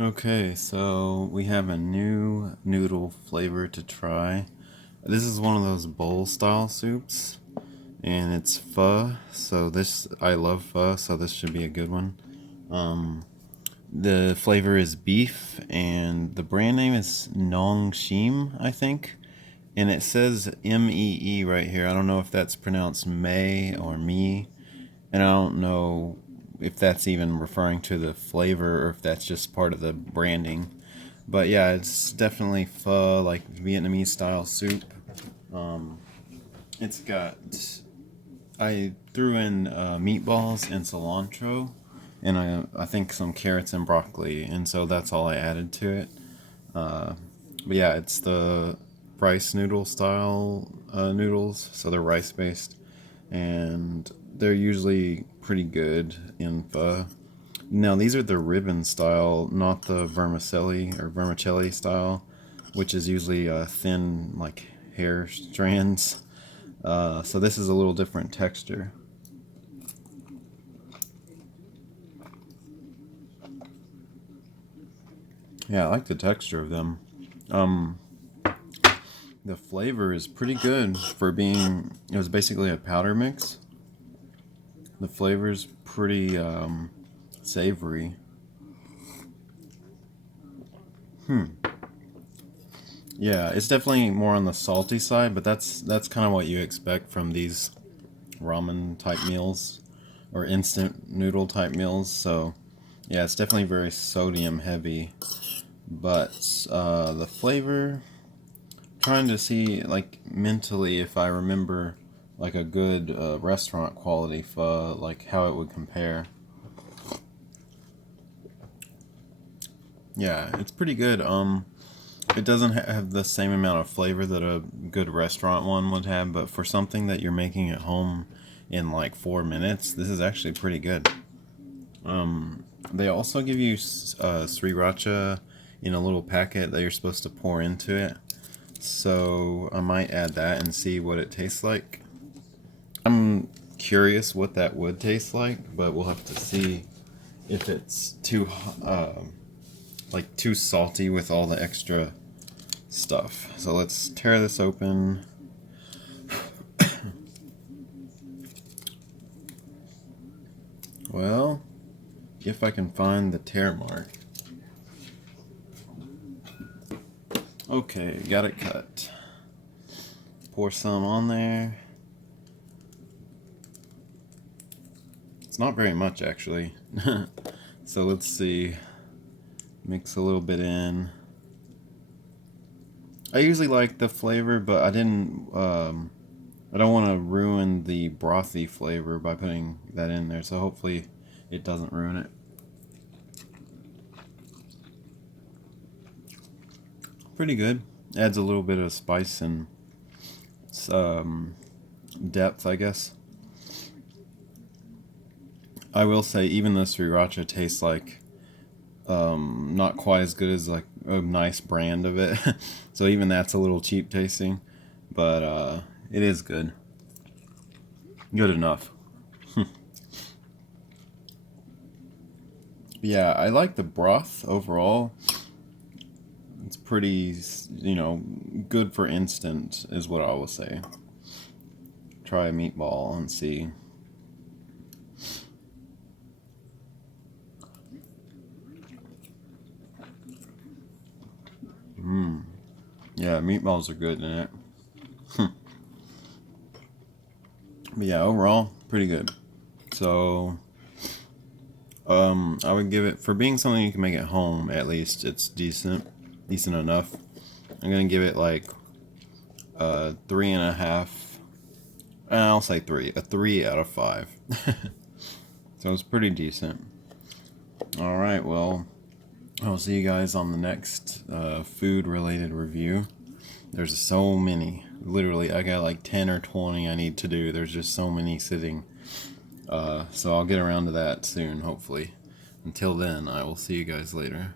Okay, so we have a new noodle flavor to try. This is one of those bowl style soups, and it's pho. So I love pho, so this should be a good one. The flavor is beef, and the brand name is Nongshim, I think. And it says MEE right here. I don't know if that's pronounced May or me, and I don't know if that's even referring to the flavor or if that's just part of the branding. But yeah, it's definitely pho, like Vietnamese style soup. Um, it's got, I threw in meatballs and cilantro, and I think some carrots and broccoli, and so that's all I added to it. But yeah, it's the rice noodle style noodles, so they're rice based, and they're usually pretty good in pho. Now these are the ribbon style, not the vermicelli style, which is usually thin like hair strands. So this is a little different texture. Yeah, I like the texture of them. The flavor is pretty good for being. It was basically a powder mix. The flavor's pretty savory. Yeah, it's definitely more on the salty side, but that's kind of what you expect from these ramen type meals or instant noodle type meals. So yeah, it's definitely very sodium heavy, but the flavor. Trying to see like mentally if I remember like a good restaurant quality pho, like how it would compare. Yeah, it's pretty good. It doesn't have the same amount of flavor that a good restaurant one would have, but for something that you're making at home in like 4 minutes, this is actually pretty good. They also give you sriracha in a little packet that you're supposed to pour into it. So I might add that and see what it tastes like. I'm curious what that would taste like, but we'll have to see if it's too salty with all the extra stuff. So let's tear this open. Well, if I can find the tear mark. Okay, got it cut. Pour some on there. It's not very much actually. So let's see. Mix a little bit in. I usually like the flavor, but I didn't. I don't want to ruin the brothy flavor by putting that in there. So hopefully, it doesn't ruin it. Pretty good. Adds a little bit of spice and depth, I guess. I will say, even the sriracha tastes like not quite as good as like a nice brand of it. So even that's a little cheap tasting, but it is good. Good enough. Yeah, I like the broth overall. It's pretty, good for instant, is what I will say. Try a meatball and see. Yeah, meatballs are good in it. But yeah, overall, pretty good. So, I would give it, for being something you can make at home, at least, it's decent enough. I'm gonna give it like 3.5. I'll say a 3 out of 5. So it's pretty decent. All right, well, I'll see you guys on the next food related review. There's so many. Literally, I got like 10 or 20 I need to do. There's just so many sitting. So I'll get around to that soon, hopefully. Until then, I will see you guys later.